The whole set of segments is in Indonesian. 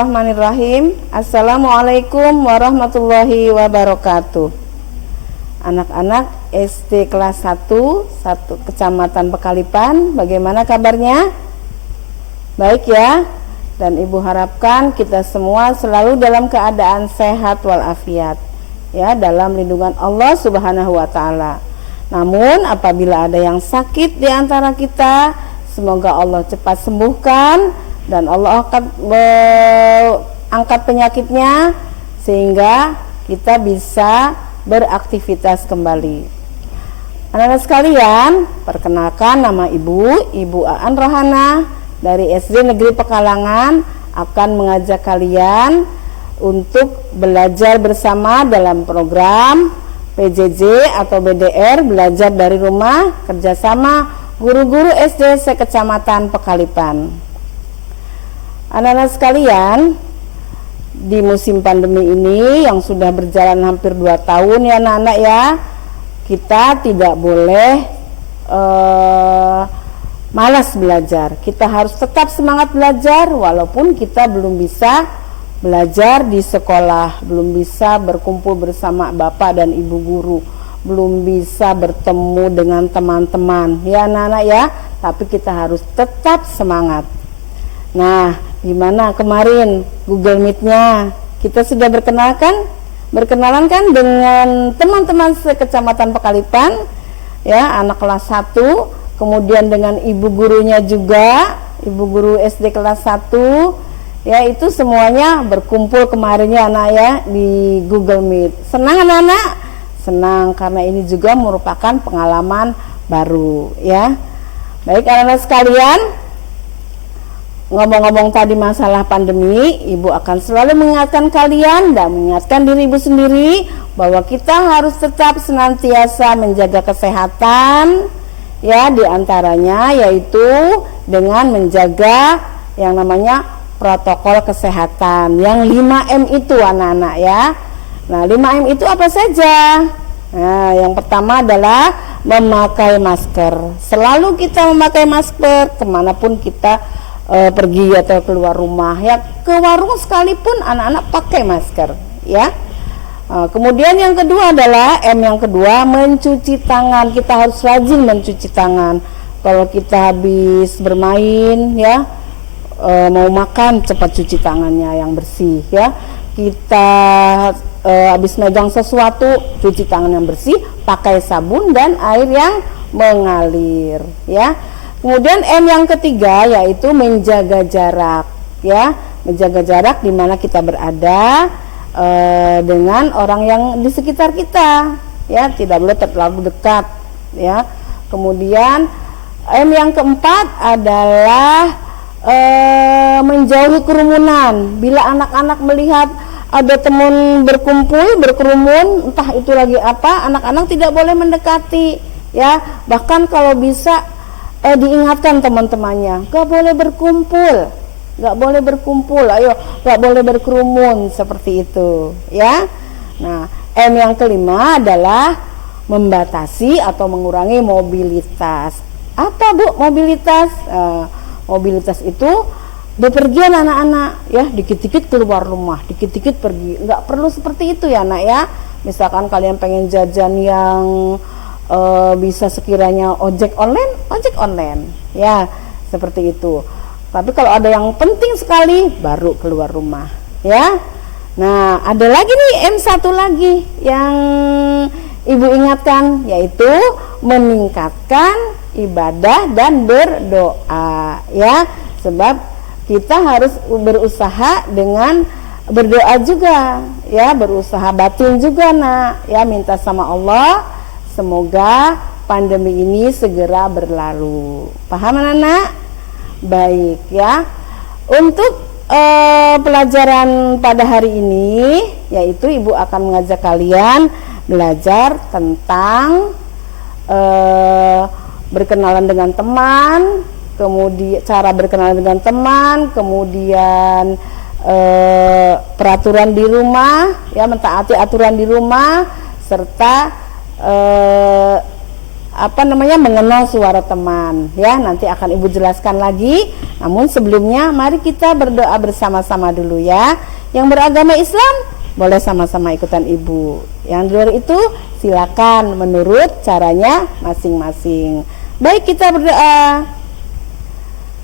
Bismillahirrahmanirrahim. Assalamualaikum warahmatullahi wabarakatuh. Anak-anak SD kelas 1 Kecamatan Pekalipan, bagaimana kabarnya? Baik ya. Dan Ibu harapkan kita semua selalu dalam keadaan sehat walafiat, ya, dalam lindungan Allah Subhanahu wa taala. Namun apabila ada yang sakit di antara kita, semoga Allah cepat sembuhkan dan Allah akan angkat penyakitnya sehingga kita bisa beraktivitas kembali. Anak-anak sekalian, perkenalkan nama Ibu Aan Rohana dari SD Negeri Pekalangan akan mengajak kalian untuk belajar bersama dalam program PJJ atau BDR, belajar dari rumah, kerjasama guru-guru SD sekecamatan Pekalipan. Anak-anak sekalian, di musim pandemi ini yang sudah berjalan hampir 2 tahun ya anak-anak ya, kita tidak boleh malas belajar. Kita harus tetap semangat belajar walaupun kita belum bisa belajar di sekolah, belum bisa berkumpul bersama bapak dan ibu guru, belum bisa bertemu dengan teman-teman ya anak-anak ya, tapi kita harus tetap semangat. Nah, gimana kemarin Google Meet-nya? Kita sudah berkenalan kan dengan teman-teman sekecamatan Pekalipan ya, anak kelas 1, kemudian dengan ibu gurunya juga, ibu guru SD kelas 1 ya, itu semuanya berkumpul kemarin ya anak ya di Google Meet. Senang anak-anak? Senang, karena ini juga merupakan pengalaman baru ya. Baik anak-anak sekalian, ngomong-ngomong tadi masalah pandemi, Ibu akan selalu mengingatkan kalian dan mengingatkan diri Ibu sendiri bahwa kita harus tetap senantiasa menjaga kesehatan ya, diantaranya yaitu dengan menjaga yang namanya protokol kesehatan yang 5M itu anak-anak ya. Nah, 5M itu apa saja? Nah, yang pertama adalah memakai masker. Selalu kita memakai masker kemanapun kita pergi atau keluar rumah ya, ke warung sekalipun anak-anak pakai masker ya. Kemudian yang kedua adalah M yang kedua, mencuci tangan. Kita harus rajin mencuci tangan. Kalau kita habis bermain ya, mau makan, cepat cuci tangannya yang bersih ya. Kita habis megang sesuatu, cuci tangan yang bersih, pakai sabun dan air yang mengalir ya. Kemudian M yang ketiga yaitu menjaga jarak ya, menjaga jarak di mana kita berada dengan orang yang di sekitar kita ya, tidak boleh terlalu dekat ya. Kemudian M yang keempat adalah menjauhi kerumunan. Bila anak-anak melihat ada teman berkerumun, entah itu lagi apa, anak-anak tidak boleh mendekati ya. Bahkan kalau bisa diingatkan teman-temannya, gak boleh berkumpul, ayo, gak boleh berkerumun seperti itu ya. Nah, M yang kelima adalah membatasi atau mengurangi mobilitas. Apa Bu mobilitas? Mobilitas itu bepergian anak-anak ya, dikit-dikit keluar rumah, dikit-dikit pergi. Nggak perlu seperti itu ya anak ya. Misalkan kalian pengen jajan yang bisa sekiranya ojek online ya, seperti itu. Tapi kalau ada yang penting sekali baru keluar rumah ya. Nah, ada lagi nih M1 lagi yang Ibu ingatkan, yaitu meningkatkan ibadah dan berdoa ya. Sebab kita harus berusaha dengan berdoa juga ya, berusaha batin juga nak ya, minta sama Allah semoga pandemi ini segera berlalu. Paham anak-anak? Baik ya. Untuk pelajaran pada hari ini yaitu Ibu akan mengajak kalian belajar tentang berkenalan dengan teman, kemudian cara berkenalan dengan teman, kemudian peraturan di rumah ya, mentaati aturan di rumah, serta mengenal suara teman ya. Nanti akan Ibu jelaskan lagi. Namun sebelumnya mari kita berdoa bersama-sama dulu ya. Yang beragama Islam boleh sama-sama ikutan Ibu. Yang di luar itu silakan menurut caranya masing-masing. Baik, kita berdoa.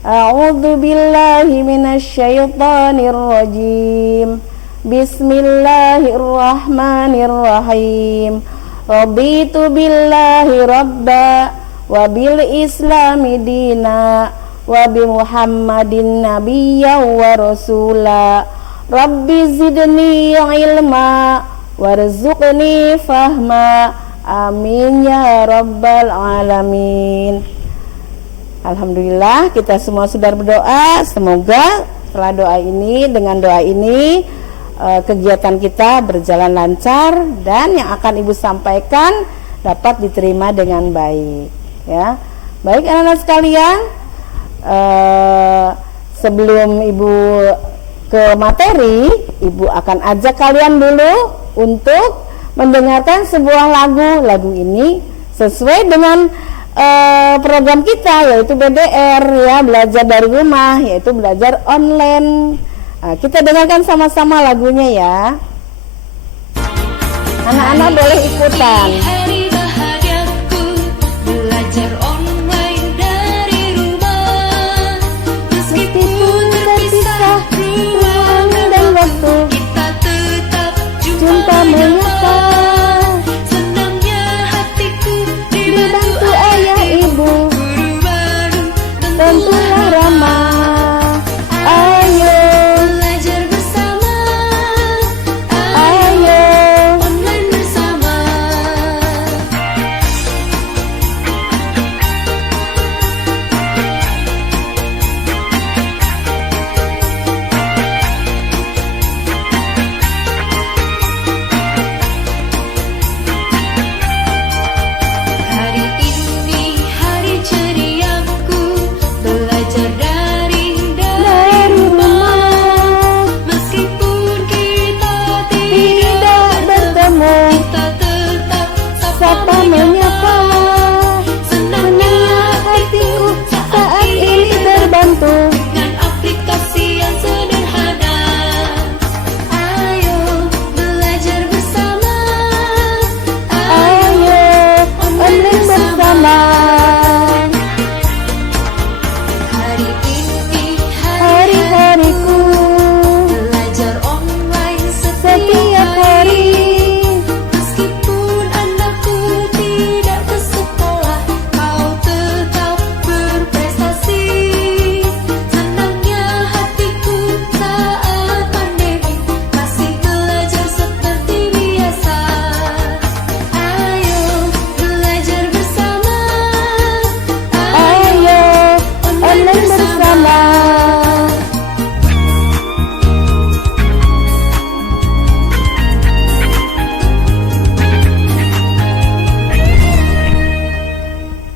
A'udzu billahi minasyaitonir rajim. Bismillahirrahmanirrahim. Raditu billahi rabba wa bil islami dina wa bi Muhammadin nabiyya wa rasula. Rabbi zidni ilma warzuqni fahma. Amin ya rabbal alamin. Alhamdulillah, kita semua sudah berdoa. Semoga setelah doa ini, dengan doa ini kegiatan kita berjalan lancar dan yang akan Ibu sampaikan dapat diterima dengan baik ya. Baik anak-anak sekalian, sebelum Ibu ke materi, Ibu akan ajak kalian dulu untuk mendengarkan sebuah lagu. Lagu ini sesuai dengan program kita, yaitu BDR ya, belajar dari rumah, yaitu belajar online. Kita dengarkan sama-sama lagunya ya. Anak-anak boleh ikutan. Hari bahagiaku, belajar online dari rumah. Meskipun terpisah ruang dan waktu, kita tetap jumpa menyapa. Senangnya hatiku dibantu ayah ibu, guru baru tentulah ramah. Ayo belajar bersama, ayo online bersama. Hari ini hari ceriaku, belajar daring dari rumah. Meskipun kita tidak bertemu, kita tetap sapa menyapa. Senangnya hatiku saat ini terbantu dengan aplikasi yang sederhana. Ayo belajar bersama, ayo online bersama. Hari ini hari-hariku, belajar online setiap hari. Meskipun anakku tidak ke sekolah, kau tetap berprestasi. Senangnya hatiku saat pandemi, masih belajar seperti biasa. Ayo belajar bersama, ayo online bersama.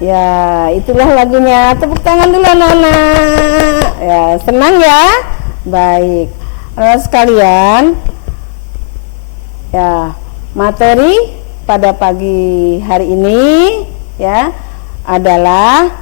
Ya, itulah lagunya. Tepuk tangan dulu anak-anak. Ya, senang ya? Baik. Anak sekalian, ya, materi pada pagi hari ini ya adalah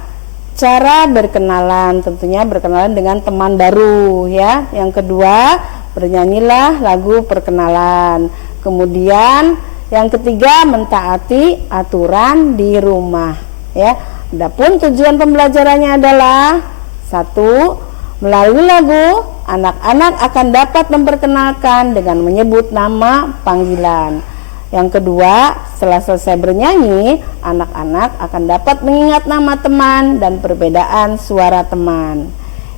cara berkenalan, tentunya berkenalan dengan teman baru ya. Yang kedua, bernyanyilah lagu perkenalan. Kemudian yang ketiga, mentaati aturan di rumah ya. Adapun tujuan pembelajarannya adalah satu, melalui lagu anak-anak akan dapat memperkenalkan dengan menyebut nama panggilan. Yang kedua, setelah selesai bernyanyi, anak-anak akan dapat mengingat nama teman dan perbedaan suara teman.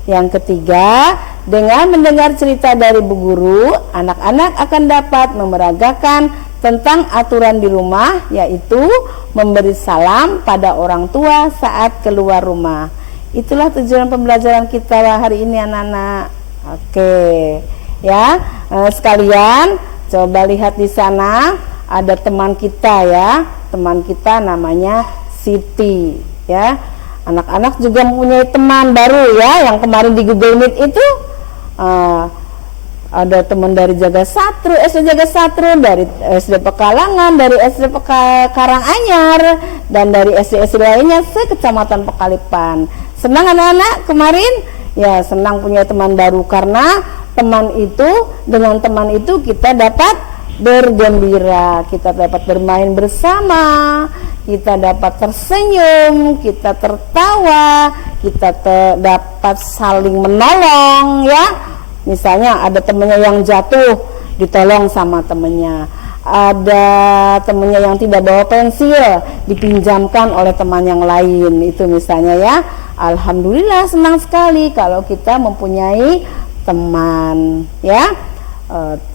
Yang ketiga, dengan mendengar cerita dari bu guru, anak-anak akan dapat memeragakan tentang aturan di rumah, yaitu memberi salam pada orang tua saat keluar rumah. Itulah tujuan pembelajaran kita hari ini anak-anak. Oke, ya sekalian, coba lihat di sana ada teman kita ya, teman kita namanya Siti ya. Anak-anak juga mempunyai teman baru ya, yang kemarin di Google Meet itu ada teman dari Jaga Satru, SD Jaga Satru, dari SD Pekalangan, dari SD Karanganyar, dan dari SD-SD lainnya se-Kecamatan Pekalipan. Senang anak-anak kemarin? Ya, senang punya teman baru, karena dengan teman itu kita dapat bergembira, kita dapat bermain bersama, kita dapat tersenyum, kita tertawa, kita dapat saling menolong ya. Misalnya ada temennya yang jatuh, ditolong sama temennya. Ada temennya yang tidak bawa pensil, dipinjamkan oleh teman yang lain. Itu misalnya ya. Alhamdulillah, senang sekali kalau kita mempunyai teman ya.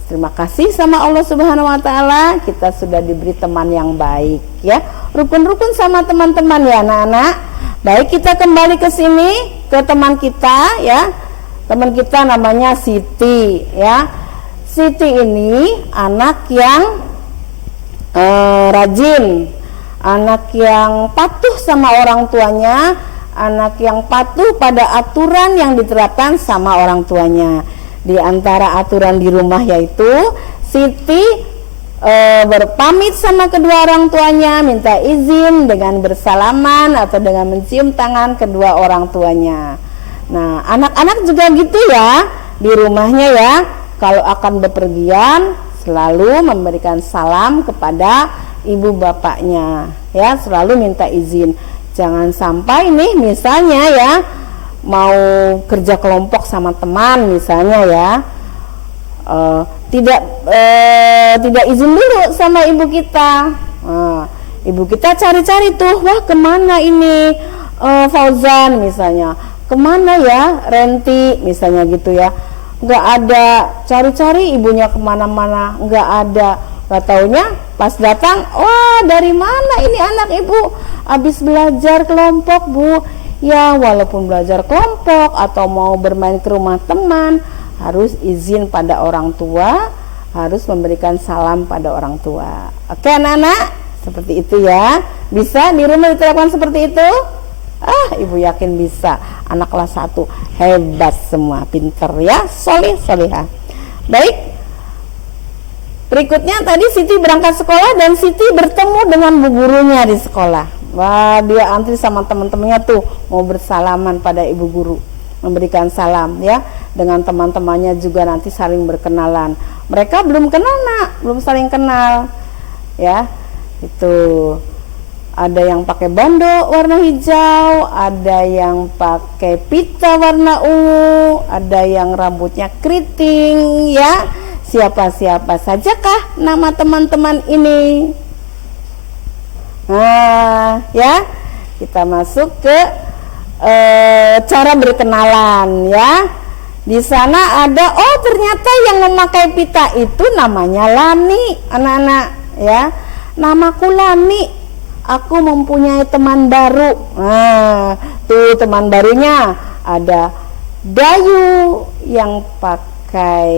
Terima kasih sama Allah Subhanahu wa taala, kita sudah diberi teman yang baik ya. Rukun-rukun sama teman-teman ya anak-anak. Baik, kita kembali ke sini ke teman kita ya. Teman kita namanya Siti ya. Siti ini anak yang rajin, anak yang patuh sama orang tuanya, anak yang patuh pada aturan yang diterapkan sama orang tuanya. Di antara aturan di rumah yaitu Siti berpamit sama kedua orang tuanya, minta izin dengan bersalaman atau dengan mencium tangan kedua orang tuanya. Nah, anak-anak juga gitu ya, di rumahnya ya, kalau akan bepergian selalu memberikan salam kepada ibu bapaknya ya, selalu minta izin. Jangan sampai nih misalnya ya, mau kerja kelompok sama teman misalnya ya, tidak izin dulu sama ibu kita. Ibu kita cari-cari tuh, wah kemana ini Fauzan misalnya, kemana ya Renti misalnya gitu ya, nggak ada, cari-cari ibunya kemana-mana nggak ada. Gak taunya pas datang, wah dari mana ini anak ibu, habis belajar kelompok bu. Ya, walaupun belajar kelompok atau mau bermain ke rumah teman, harus izin pada orang tua, harus memberikan salam pada orang tua. Oke anak-anak, seperti itu ya. Bisa di rumah diterapkan seperti itu? Ibu yakin bisa. Anak kelas 1 hebat semua, pinter ya, soleh-solehah. Baik, berikutnya tadi Siti berangkat sekolah dan Siti bertemu dengan bu gurunya di sekolah. Wah, dia antri sama teman-temannya tuh mau bersalaman pada ibu guru, memberikan salam ya. Dengan teman-temannya juga nanti saling berkenalan. Mereka belum kenal nak, belum saling kenal ya. Itu ada yang pakai bando warna hijau, ada yang pakai pita warna ungu, ada yang rambutnya keriting ya. Siapa-siapa sajakah nama teman-teman ini? Nah, ya, kita masuk ke cara berkenalan ya. Di sana ada, oh ternyata yang memakai pita itu namanya Lani, anak-anak ya. Namaku Lani, aku mempunyai teman baru. Nah, tuh teman barunya ada Dayu yang pakai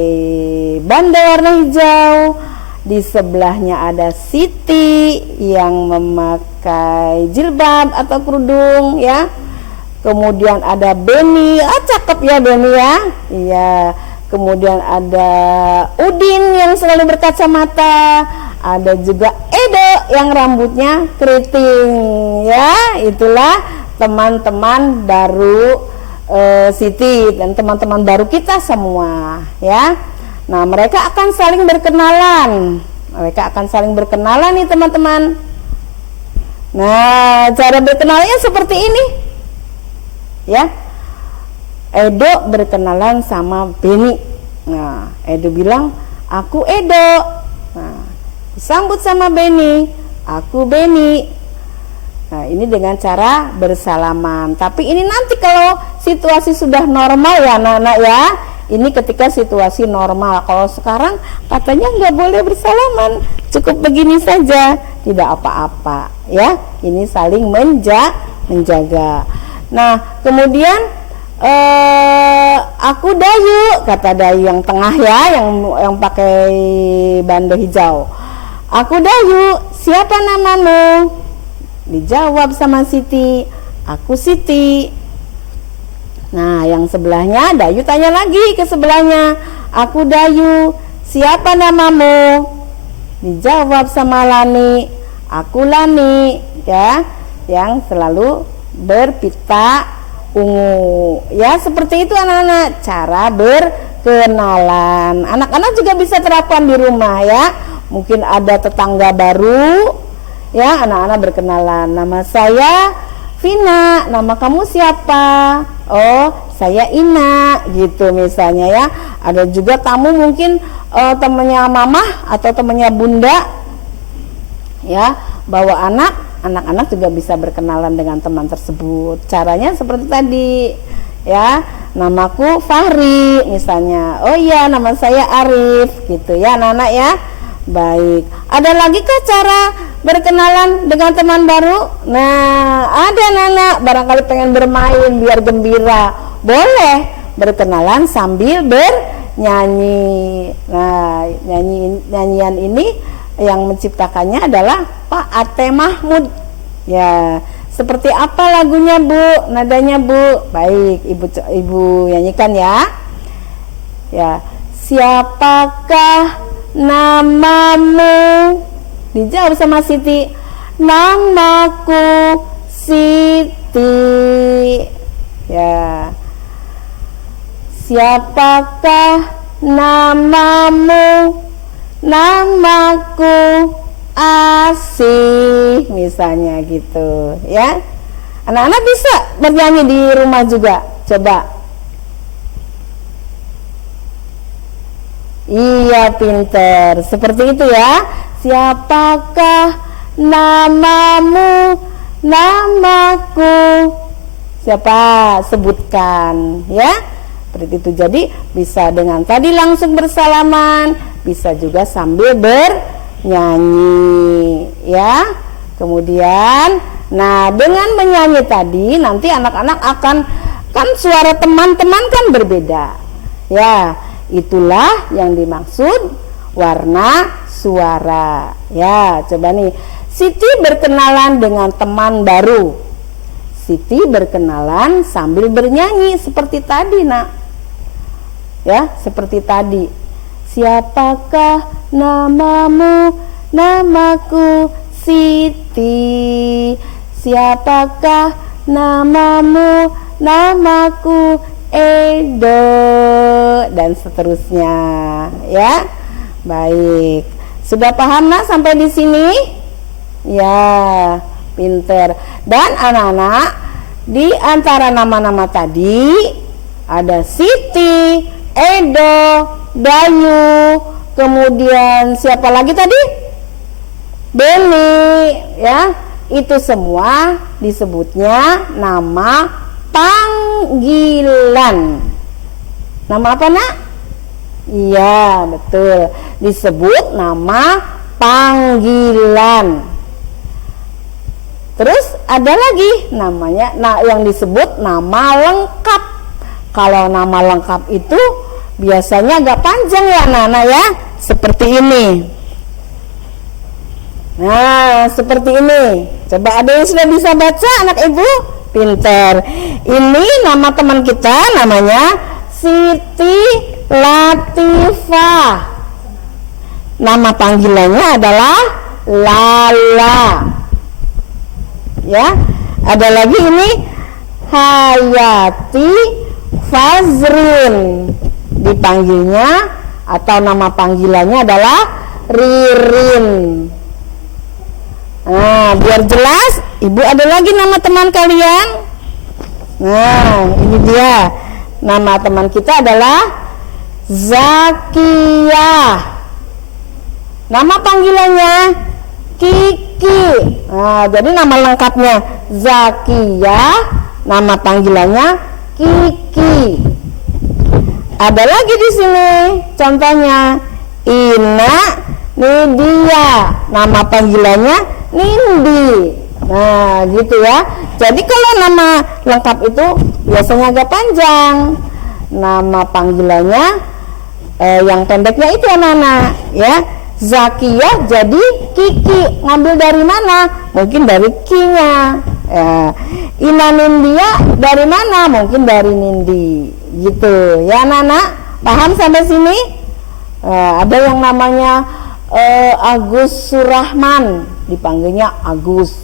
bando warna hijau. Di sebelahnya ada Siti yang memakai jilbab atau kerudung ya. Kemudian ada Beni, cakep ya Beni ya. Iya. Kemudian ada Udin yang selalu berkacamata. Ada juga Edo yang rambutnya keriting ya. Itulah teman-teman baru Siti dan teman-teman baru kita semua ya. Nah, mereka akan saling berkenalan. Mereka akan saling berkenalan nih teman-teman. Nah, cara berkenalnya seperti ini. Ya. Edo berkenalan sama Beni. Nah, Edo bilang, "Aku Edo." Nah, disambut sama Beni, "Aku Beni." Nah, ini dengan cara bersalaman. Tapi ini nanti kalau situasi sudah normal ya anak-anak ya. Ini ketika situasi normal. Kalau sekarang katanya nggak boleh bersalaman, cukup begini saja, tidak apa-apa ya. Ini saling menjaga. Nah, kemudian aku Dayu, kata Dayu yang tengah ya, yang pakai bando hijau. "Aku Dayu, siapa namamu?" Dijawab sama Siti, "Aku Siti." Nah, yang sebelahnya Dayu tanya lagi ke sebelahnya, "Aku Dayu, siapa namamu?" Dijawab sama Lani, Aku Lani, ya, yang selalu berpita ungu. Ya, seperti itu anak-anak, cara berkenalan. Anak-anak juga bisa terapkan di rumah ya. Mungkin ada tetangga baru, ya, anak-anak berkenalan. Nama saya Vina, nama kamu siapa? Oh, saya Ina, gitu misalnya ya. Ada juga tamu mungkin temannya mama atau temannya bunda, ya, bawa anak-anak juga bisa berkenalan dengan teman tersebut. Caranya seperti tadi, ya. Namaku Fahri misalnya. Oh iya, nama saya Arif, gitu ya anak-anak ya. Baik, ada lagi kah cara berkenalan dengan teman baru? Nah, ada anak-anak barangkali pengen bermain biar gembira, boleh berkenalan sambil bernyanyi. Nah, nyanyian ini yang menciptakannya adalah Pak Ate Mahmud. Ya, seperti apa lagunya Bu? Nadanya Bu? Baik, Ibu nyanyikan ya. Ya, siapakah namamu? Dijawab sama Siti. Namaku Siti. Ya. Siapakah namamu? Namaku Asih, misalnya gitu ya. Anak-anak bisa bernyanyi di rumah juga. Coba. Iya, pinter. Seperti itu ya. Siapakah namamu? Namaku. Siapa? Sebutkan ya. Seperti itu. Jadi bisa dengan tadi langsung bersalaman, bisa juga sambil bernyanyi ya. Kemudian nah, dengan menyanyi tadi nanti anak-anak akan, kan suara teman-teman kan berbeda. Ya, itulah yang dimaksud warna suara. Ya, coba nih. Siti berkenalan dengan teman baru. Siti berkenalan sambil bernyanyi seperti tadi, Nak. Ya, seperti tadi. Siapakah namamu? Namaku Siti. Siapakah namamu? Namaku Edo, dan seterusnya ya. Baik, sudah paham Nak sampai di sini? Ya, pinter. Dan anak-anak, di antara nama-nama tadi ada Siti, Edo, Dayu, kemudian siapa lagi tadi? Beni, ya. Itu semua disebutnya nama panggilan. Nama apa, Nak? Iya, betul. Disebut nama panggilan. Terus ada lagi namanya, yang disebut nama lengkap. Kalau nama lengkap itu biasanya agak panjang ya, Nana ya. Seperti ini. Nah, seperti ini. Coba ada yang sudah bisa baca, anak ibu? Pinter. Ini nama teman kita, namanya Siti Latifah. Nama panggilannya adalah Lala. Ya, ada lagi ini Hayati Fazrin. Dipanggilnya atau nama panggilannya adalah Ririn. Nah, biar jelas, ibu ada lagi nama teman kalian. Nah, ini dia. Nama teman kita adalah Zakiyah. Nama panggilannya Kiki. Nah, jadi nama lengkapnya Zakiyah, nama panggilannya Kiki. Ada lagi di sini, contohnya Ina Nidia, nama panggilannya Nindi. Nah, gitu ya. Jadi kalau nama lengkap itu biasanya agak panjang. Nama panggilannya yang pendeknya itu anak-anak ya. Zakiyah jadi Kiki, ngambil dari mana? Mungkin dari Ki-nya. Ya. Ina Nindia dari mana? Mungkin dari Nindi. Gitu ya anak-anak. Paham sampai sini? Ada yang namanya Agus Surahman. dipanggilnya Agus.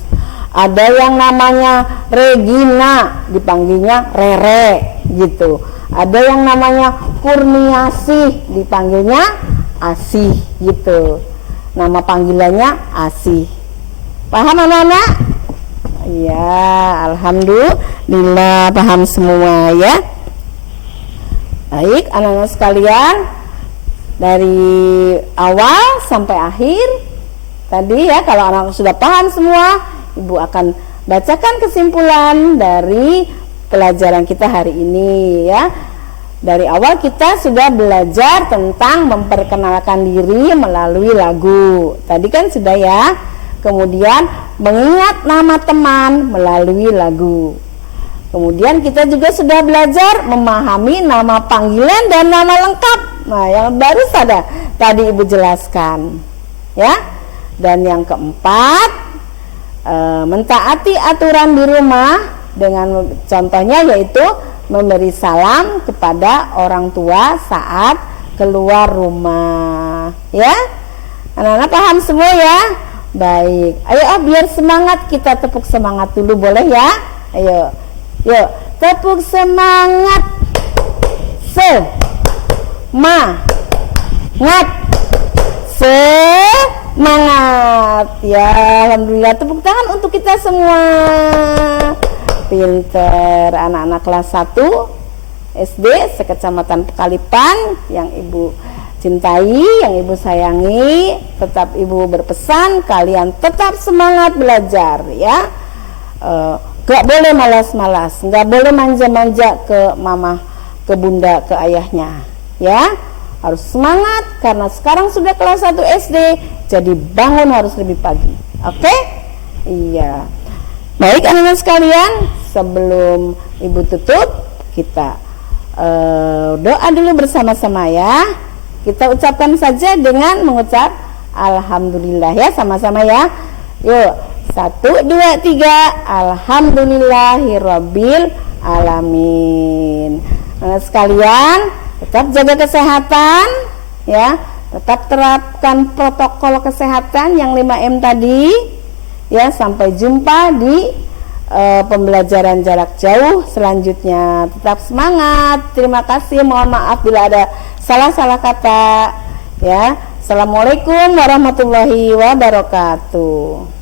Ada yang namanya Regina, dipanggilnya Rere gitu. Ada yang namanya Kurniasih, dipanggilnya Asih gitu. Nama panggilannya Asih. Paham anak-anak? Ya, alhamdulillah paham semua ya. Baik, anak-anak sekalian, dari awal sampai akhir tadi ya, kalau anak sudah paham semua, Ibu akan bacakan kesimpulan dari pelajaran kita hari ini ya. Dari awal kita sudah belajar tentang memperkenalkan diri melalui lagu. Tadi kan sudah ya. Kemudian mengingat nama teman melalui lagu. Kemudian kita juga sudah belajar memahami nama panggilan dan nama lengkap. Nah, yang baru saja tadi Ibu jelaskan. Ya. Dan yang keempat, mentaati aturan di rumah dengan contohnya yaitu memberi salam kepada orang tua saat keluar rumah. Ya. Anak-anak paham semua ya? Baik. Ayo biar semangat, kita tepuk semangat dulu boleh ya? Ayo. Yuk, tepuk semangat. Semangat. Semangat. Ya, alhamdulillah, tepuk tangan untuk kita semua. Pinter anak-anak kelas 1 SD sekecamatan Pekalipan yang Ibu cintai, yang Ibu sayangi. Tetap Ibu berpesan kalian tetap semangat belajar ya. Gak boleh malas-malas, gak boleh manja-manja ke mama, ke bunda, ke ayahnya ya. Harus semangat karena sekarang sudah kelas 1 SD, jadi bangun harus lebih pagi. Oke? Iya. Baik anak-anak sekalian, sebelum Ibu tutup, kita doa dulu bersama-sama ya. Kita ucapkan saja dengan mengucap alhamdulillah ya, sama-sama ya. Yuk, 1, 2, 3. Alhamdulillahirabbil alamin. Anak sekalian, tetap jaga kesehatan ya. Tetap terapkan protokol kesehatan yang 5M tadi. Ya, sampai jumpa di pembelajaran jarak jauh selanjutnya. Tetap semangat. Terima kasih. Mohon maaf bila ada salah-salah kata. Ya. Assalamualaikum warahmatullahi wabarakatuh.